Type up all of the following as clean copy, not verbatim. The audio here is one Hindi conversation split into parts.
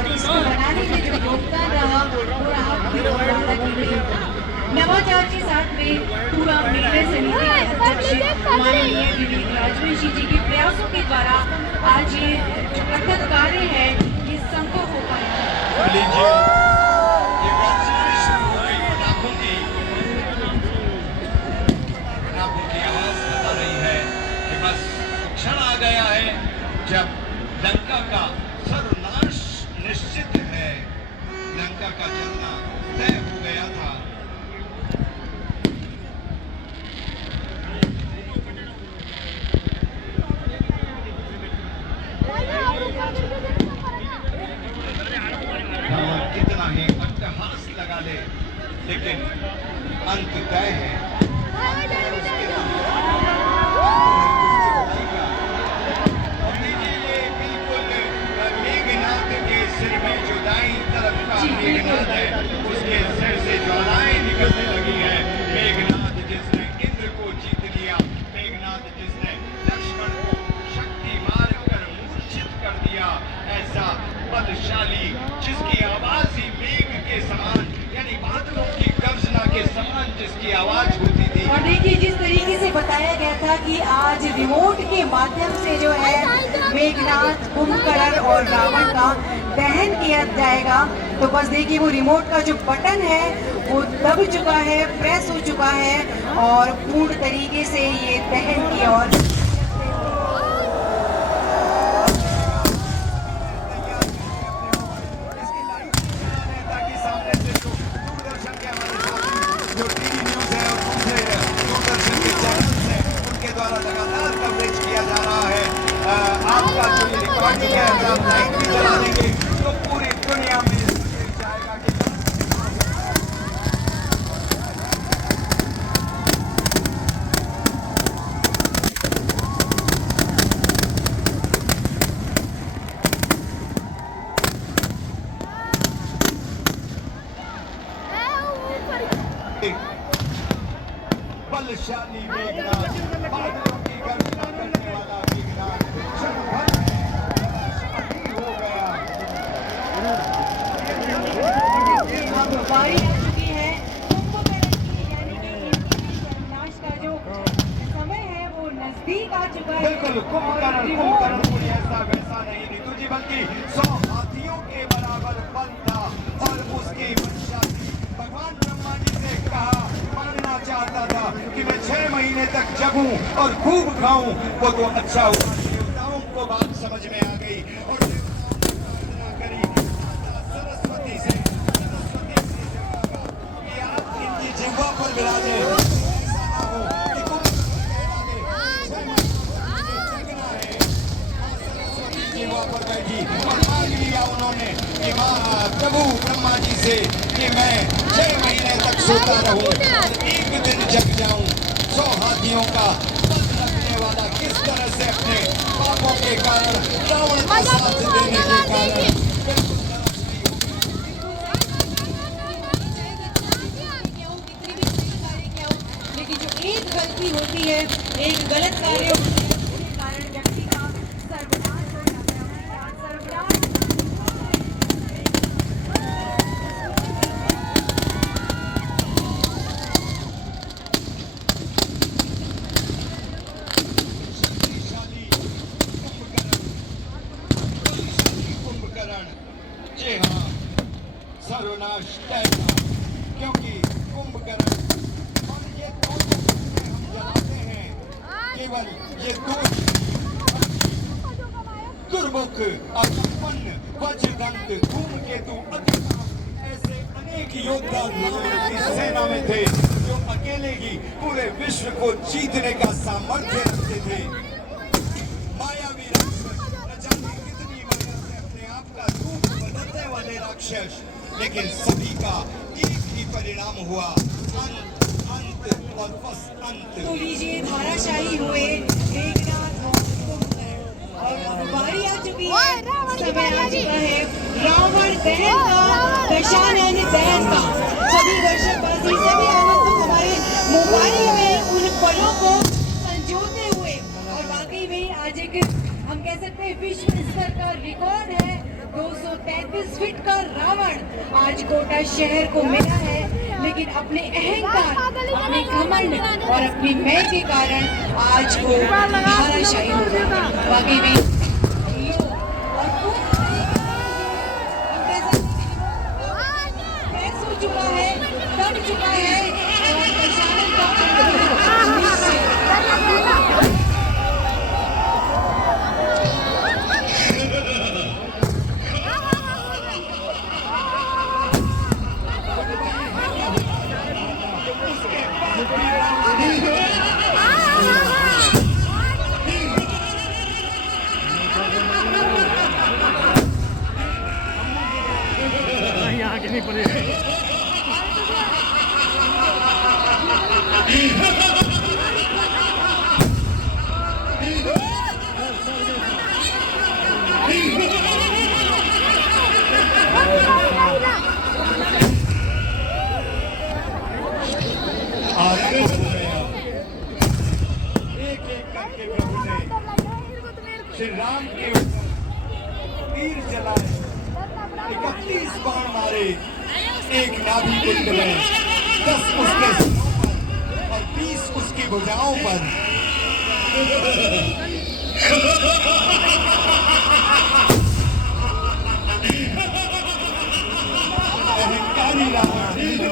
और इसको बनाने में जो योगदान रहा वो रहा नवाचार के साथ में पूरा मेले समिति के अध्यक्ष माननीय विनीत राजवंशी जी के प्रयासों के द्वारा आज ये जो प्रखर कार्य है ये संभव हो पाया। क्षण आ गया है जब लंका का सर्वनाश निश्चित है, लंका का जलना तय हो गया था। कितना ही अट्टहास लगा ले, लेकिन अंत तय है। मेघनाद है, उसके सिर से ज्वालाएं निकलने लगी है। मेघनाद जिसने इंद्र को जीत लिया, मेघनाद जिसने लक्ष्मण को शक्ति मार कर मूर्छित कर दिया, ऐसा बलशाली जिसकी आवाज ही मेघ के समान यानी बादलों की गर्जना के समान जिसकी आवाज होती थी। और देखिए जिस तरीके से बताया गया था कि आज रिमोट के माध्यम से जो है मेघनाद, कुंभकर्ण और रावण का दहन किया जाएगा, तो बस देखिए वो रिमोट का जो बटन है वो दब चुका है, प्रेस हो चुका है और पूर्ण तरीके से ये दहन की ओर आपका जो ये रिकॉर्डिंग है, अगर आप लाइट भी जला देंगे तो पूरी दुनिया में जाएगा कि बलशाली मेघनाद, बादलों की गर्जना करने वाला मेघनाद बारी आ चुकी है कुंभकर्ण की, यानी कि इनके सर्वनाश का जो समय है वो नजदीक आ चुका है। बिल्कुल कुंभकर्ण कोई ऐसा वैसा नहीं नीतू जी, बल्कि 100 हाथियों के बराबर बल था और उसकी मंशा थी। भगवान ब्रह्मा जी से कहा, मांगना चाहता था कि मैं 6 महीने तक जगूं और खूब खाऊं। वो तो अच्छा हुआ, देवताओं को बात समझ में आ गई और प्रार्थना करी सरस्वती से कि आप इनकी जिह्वा पर विराजे, ऐसा ना हो कि जिह्वा पर बैठी और मांग लिया उन्होंने कि प्रभु ब्रह्मा जी से कि मैं 6 महीने तक सोता रहूं, एक दिन जग जाऊं। 100 हाथियों का बल रखने वाला किस तरह से अपने पापों के कारण, रावण का साथ देने के कारण लेकिन जो एक गलती होती है, एक गलत कार्य होता है, उसके कारण व्यक्ति का सर्वनाश हो जाता है। सर्वनाश जी हाँ, सर्वनाश तय था, क्योंकि कुंभकर्ण और ये दो हम जलाते हैं, केवल ये दो दुर्मुख, असंपन्न, वज्रदंत, धूमकेतु, ऐसे अनेक योद्धा रावण की सेना में थे जो अकेले ही पूरे विश्व को जीतने का सामर्थ्य रखते थे। मायावी राक्षस, न जाने कितनी मदद से अपने आप का रूप बदलने वाले राक्षस, लेकिन सभी का एक ही परिणाम हुआ, अंत, अंत और बस अंत। तो लीजिए धाराशाही हुए मेघनाद और कुंभकर्ण और अब बारी आ चुकी है, समय आ चुका है रावण दहन का, दशानन दहन का। सभी दर्शकवासी, सभी आनंद हमारे मोबाइल में उन पलों को संजोते हुए, और वाकई में आज एक हम कह सकते हैं विश्व स्तर का रिकॉर्ड है 233 24 फीट का रावण आज कोटा शहर को मिला है, लेकिन अपने अहंकार, अपने घमंड और अपनी मैं के कारण आज वो धाराशायी हो गया। वाकई में लो और बहस हो चुका है, लड़ चुका है और प्रशासन का निश्चय यहाँ के नहीं पड़े। एक एक करके प्रभु ने श्री राम के तीर चलाए, 31 बाण मारे, एक नाभि कुंड में, 10 उसके सिरों पर और 20 उसकी भुजाओं पर। अहंकारी रावण,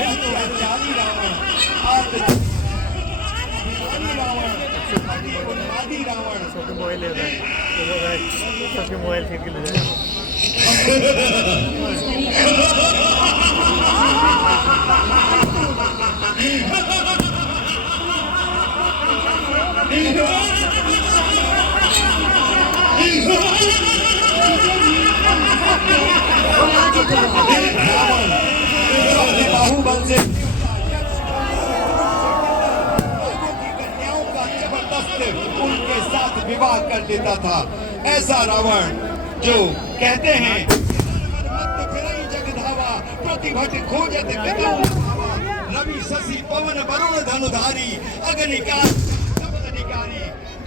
अत्याचारी रावण, अभिमानी रावण, उन्मादी रावण, सबके मोबाइल ले रहा है, तो बोल रहा है सबके मोबाइल छीन के ले जाएगा। बाहुबल से कन्याओं का जबरदस्त उनके साथ विवाह कर देता था। ऐसा रावण जो कहते हैं जगधावा प्रतिभट खोजत रवि शशि पवन वरुण धनुधारी अग्निकारी,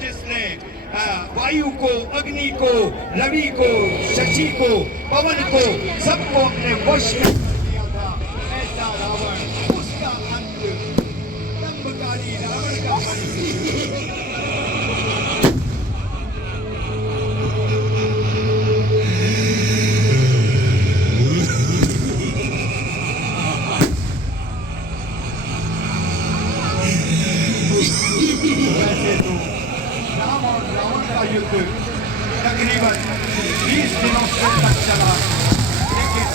जिसने वायु को, अग्नि को, रवि को, शशि को, पवन को, सबको अपने वश में किया था। ऐसा रावण, उसका अंत दंभकारी रावण का वैसे तो राम और रावण का युद्ध तकरीबन 20 दिनों से तक चला, लेकिन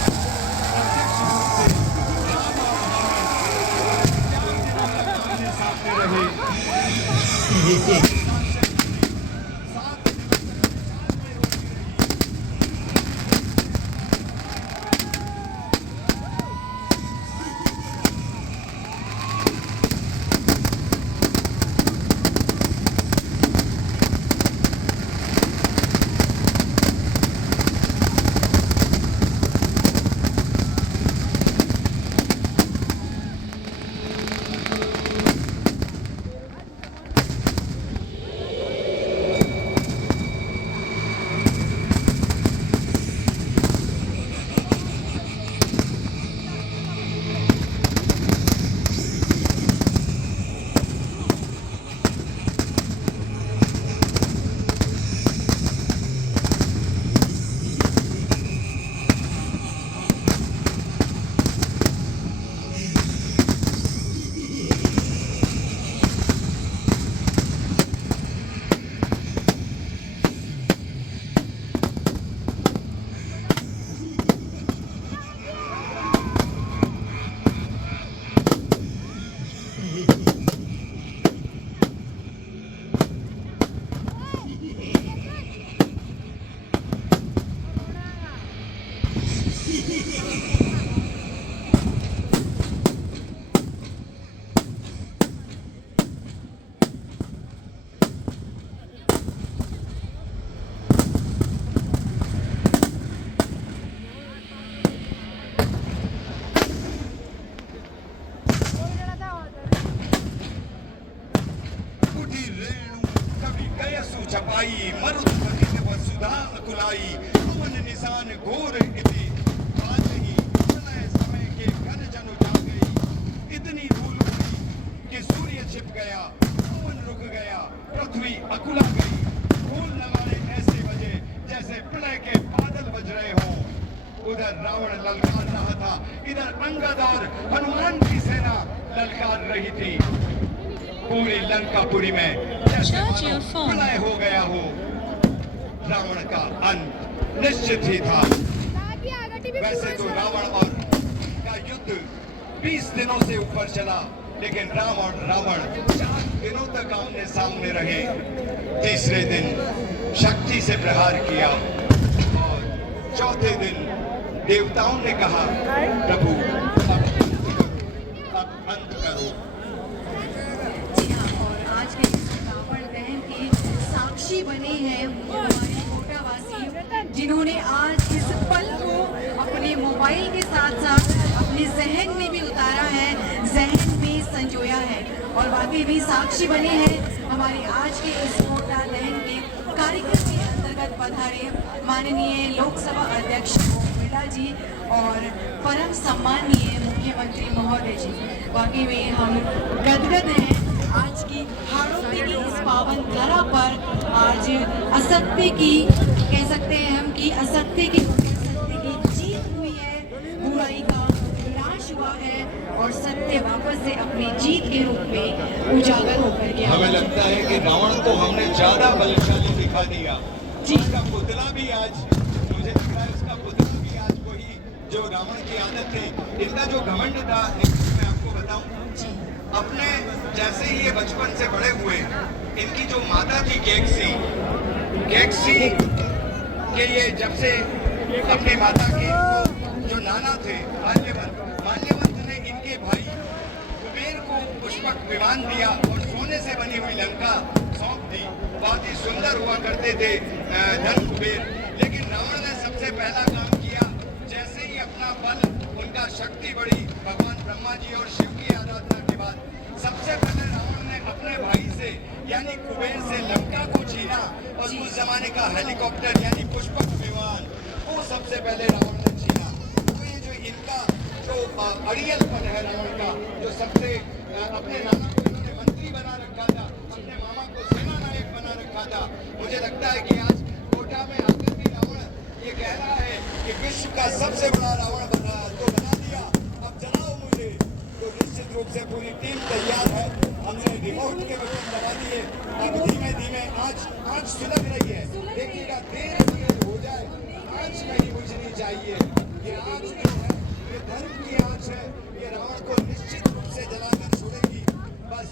उधर रावण ललकार रहा था, इधर अंगद और हनुमान की सेना ललकार रही थी। पूरी लंकापुरी में जैसे मानो प्रलय हो गया हो। रावण का अंत निश्चित ही था। वैसे तो रावण और का युद्ध 20 दिनों से ऊपर चला, लेकिन राम और रावण 4 दिनों तक आमने सामने रहे। तीसरे दिन शक्ति से प्रहार किया और चौथे दिन देवताओं ने कहा, प्रभु अब अंत करो। जी हाँ, और आज के इस रावण दहन के साक्षी बने हैं वो हमारे कोटावासी, जिन्होंने आज इस पल को अपने मोबाइल के साथ साथ अपने जहन में भी उतारा है, जहन में संजोया है और वाकई भी साक्षी बने हैं हमारे आज के इस कोटा दहन के कार्यक्रम के अंतर्गत पधारे माननीय लोकसभा अध्यक्ष ओम बिरला जी और परम सम्मानीय मुख्यमंत्री महोदय जी। वाकई में हम गदगद हैं आज की हाड़ौती की इस पावन धरा पर। आज असत्य की कह सकते हैं हम कि असत्य की जीत हुई है, बुराई का विनाश हुआ है और सत्य वापस से अपनी जीत के रूप में उजागर होकर के हमें लगता है कि रावण को हमने ज्यादा बलशाली दिखा दिया। जी। उसका पुतला भी आज, मुझे लग रहा है उसका पुतला भी आज वही जो रावण की आदत थी। इनका जो घमंड था, मैं आपको बताऊं, जी अपने जैसे ही ये बचपन से बड़े हुए, इनकी जो माता थी कैकसी के ये जब से अपनी माता के जो नाना थे माल्यवंत ने इनके भाई कुबेर को पुष्पक विमान दिया और सोने से बनी हुई लंका सौंप दी। बहुत ही सुंदर हुआ करते थे धन कुबेर। लेकिन रावण ने सबसे पहला काम किया, जैसे ही अपना बल, उनका शक्ति बढ़ी भगवान ब्रह्मा जी और शिव की आराधना के बाद, सबसे पहले रावण ने अपने भाई से यानी कुबेर से लंका को छीना और उस जमाने का हेलीकॉप्टर यानी पुष्पक विमान वो सबसे पहले रावण ने छीना। तो ये जो इनका जो अड़ियलपन है रावण का, जो सबसे अपने नाना को इन्होंने मंत्री बना रखा था, अपने मामा को सेना नायक बना रखा था। मुझे लगता है कि आज कोटा में आकर भी रावण ये कह रहा है कि विश्व का सबसे बड़ा रावण बना दिया, अब जलाओ मुझे। तो निश्चित रूप से पूरी टीम तैयार है। हमने रिमोट के बटन दबा दिए, अब धीमे धीमे आँच सुलग रही है। देखिएगा देर अगर हो जाए, आँच नहीं बुझनी चाहिए। ये आँच जो है ये धर्म की आँच है, ये रावण को निश्चित रूप से जलाकर छोड़ेगी। बस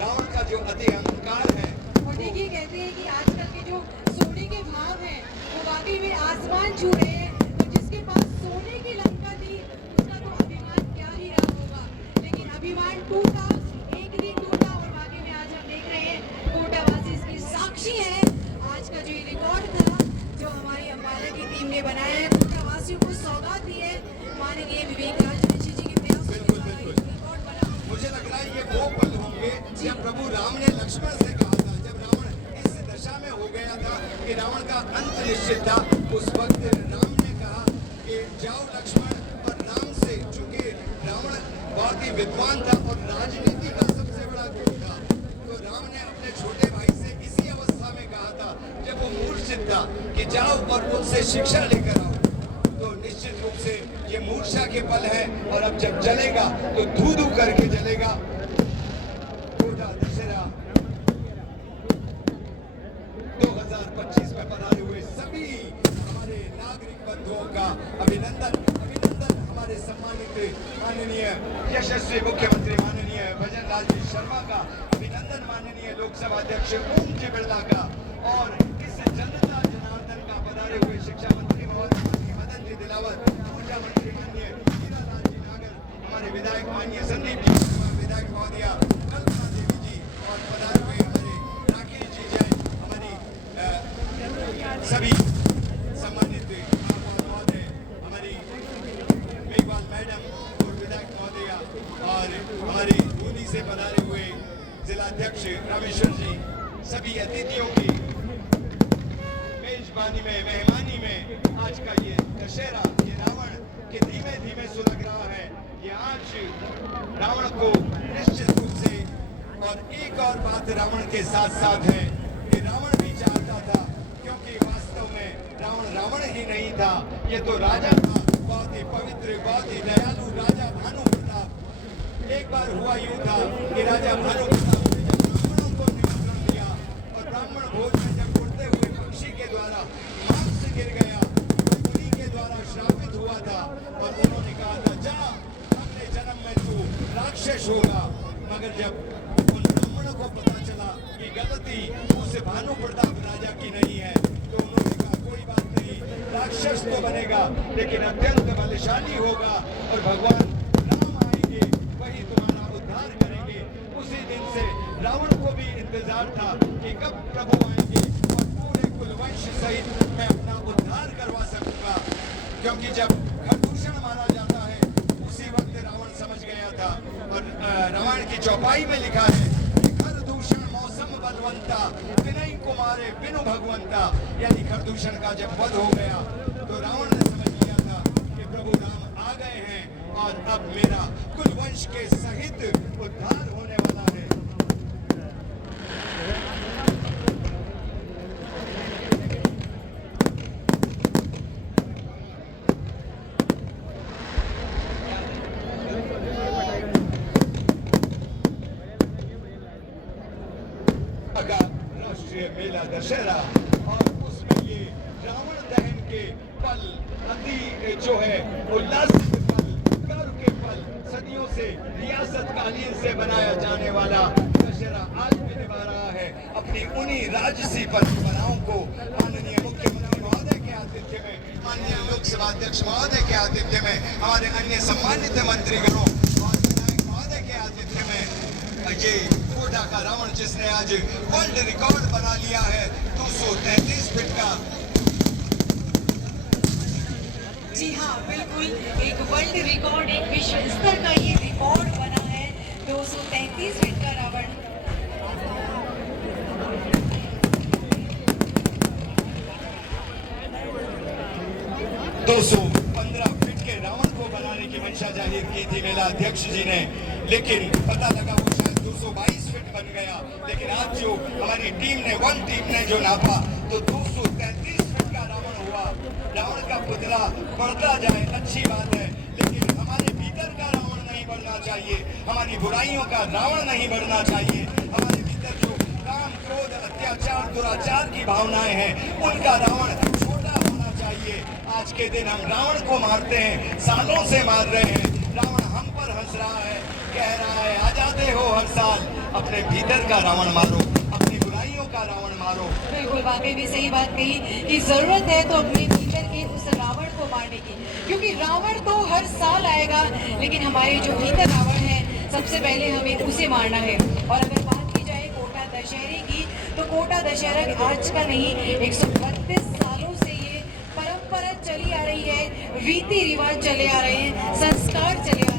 रावण का जो अति अहंकार है। और देखिए कहते हैं कि आजकल के जो सोने के भाव हैं वो वाकई में आसमान छू रहे हैं। तो जिसके पास सोने की लंका थी उसका तो अभिमान क्या ही रहा होगा, लेकिन अभिमान टूटा, एक दिन टूटा और वाकई में आज हम देख रहे हैं कोटावासी इसकी साक्षी है। आज का जो ये रिकॉर्ड था जो हमारी अम्बाला की टीम ने बनाया है, कोटावासियों को सौगात दी है माननीय विवेक राजवंशी जी के प्रयास से रिकॉर्ड बना। मुझे लग रहा है ये वो पल होंगे जब प्रभु राम ने लक्ष्मण से कहा था, जब रावण इस दशा में हो गया था कि रावण का अंत निश्चित था, उस वक्त राम ने कहा कि जाओ लक्ष्मण। और राम से, चूंकि रावण बहुत ही विद्वान था और राजनीति का सबसे बड़ा गुरु था, तो राम ने अपने छोटे भाई से इसी अवस्था में कहा था जब वो मूर्छित था कि जाओ और उनसे शिक्षा लेकर आओ। तो निश्चित रूप से ये मूर्छा के पल है और अब जब जलेगा तो धू धू करके जलेगा। कोटा दशहरा 2025 में पधारे हुए सभी हमारे नागरिक बंधुओं का अभिनंदन हमारे सम्मानित माननीय यशस्वी मुख्यमंत्री माननीय भजन लाल जी शर्मा का अभिनंदन, माननीय लोकसभा अध्यक्ष ओम जी बिरला का, और इस जनता जनार्दन का पधारे हुए शिक्षा मंत्री महोदय मदन जी दिलावर, ऊर्जा मंत्री माननीय हीरा लाल जी नागर, हमारे विधायक माननीय संदीप जी, विधायक महोदया कल्पना देवी जी, और पधारे हुए हमारे राकेश जी जैन, हमारी सभी सम्मानित महोदय, हमारी मेघवाल मैडम और विधायक महोदया, और हमारी दूनी से पधारे हुए जिलाध्यक्ष रामेश्वर जी, सभी अतिथियों की मेजबानी में, मेहमानी में आज का ये दशहरा, ये रावण के धीमे धीमे सुलग रहा है। ये आज रावण को निश्चित रूप से, और एक और बात रावण के साथ साथ है कि रावण भी चाहता था, क्योंकि वास्तव में रावण ही नहीं था, ये तो राजा था। बहुत ही पवित्र, बहुत ही दयालु राजा भानु प्रताप। एक बार हुआ यूं था कि राजा भानु प्रताप ने जब ब्राह्मणों को निमंत्रण दिया और ब्राह्मण भोज में जब उड़ते हुए पक्षी के द्वारा मांस गिर गया, तो उन्हीं के द्वारा श्रापित हुआ था और उन्होंने कहा था, जा अगले जन्म में तू राक्षस होगा। मगर जब उन ब्राह्मणों को पता चला कि गलती उस भानु प्रताप राजा की नहीं है, तो उन्होंने कहा, कोई बात नहीं, राक्षस तो बनेगा लेकिन अत्यंत बलशाली होगा और भगवान राम आएंगे, वही तुम्हारा उद्धार करेंगे। उसी दिन से रावण को भी इंतजार था कि कब प्रभु आएंगे और पूरे कुलवंश सहित मैं अपना उद्धार करवा सकूंगा। क्योंकि जब खरदूषण मारा जाता है उसी वक्त रावण समझ गया था और रामायण की चौपाई में लिखा है कि खरदूषण मौसम बलवंता विनय कुमारे बिनु भगवंता, यानी खरदूषण का जब वध हो गया तो रावण ने समझ लिया था कि प्रभु राम आ गए हैं और अब मेरा कुलवंश के सहित उद्धार होने वाला है। राष्ट्रीय मेला दशहरा और उसमें ये रावण दहन के पल अति जो है उल्लासित पल, गर्व के पल, सदियों से रियासत कालीन से बनाया जाने वाला दशहरा आज भी निभा रहा है अपनी उन्हीं राजसी परंपराओं को। माननीय मुख्यमंत्री महोदय के आतिथ्य में, माननीय लोकसभा अध्यक्ष महोदय के आतिथ्य में, हमारे अन्य सम्मानित मंत्रीगणों और विधायक महोदय के आतिथ्य में ये कोटा का रावण जिसने आज वर्ल्ड रिकॉर्ड बना लिया है 233 फीट का। जी हाँ, बिल्कुल एक वर्ल्ड रिकॉर्ड, एक विश्व स्तर का ये रिकॉर्ड बना है 233 फीट का रावण। 215 फीट के रावण को बनाने की मंशा जाहिर की थी मेला अध्यक्ष जी ने, लेकिन पता लगा वो शायद 222 फीट बन गया। लेकिन आज जो हमारी टीम ने जो नापा तो 233 फीट का रावण हुआ। रावण का पुतला बढ़ता जाए अच्छी बात है, लेकिन हमारे भीतर का रावण नहीं बढ़ना चाहिए, हमारी बुराइयों का रावण नहीं बढ़ना चाहिए। हमारे भीतर जो काम, क्रोध, अत्याचार, दुराचार की भावनाएं हैं उनका रावण छोटा होना चाहिए। आज के दिन हम रावण को मारते हैं, सालों से मार रहे हैं। रावण हम पर हंस रहा है, कह रहा है आ जाते हो हर साल, अपने भीतर का रावण मारो, अपनी बुराइयों का रावण मारो। बिल्कुल, वाकई भी सही बात कही कि जरूरत है तो अपने भीतर के उस रावण को मारने की, क्योंकि रावण तो हर साल आएगा, लेकिन हमारे जो भीतर रावण है सबसे पहले हमें उसे मारना है। और अगर बात की जाए कोटा दशहरे की, तो कोटा दशहरा आज का नहीं, 132 सालों से ये परंपरा चली आ रही है, रीति रिवाज चले आ रहे हैं, संस्कार चले आ रहे हैं।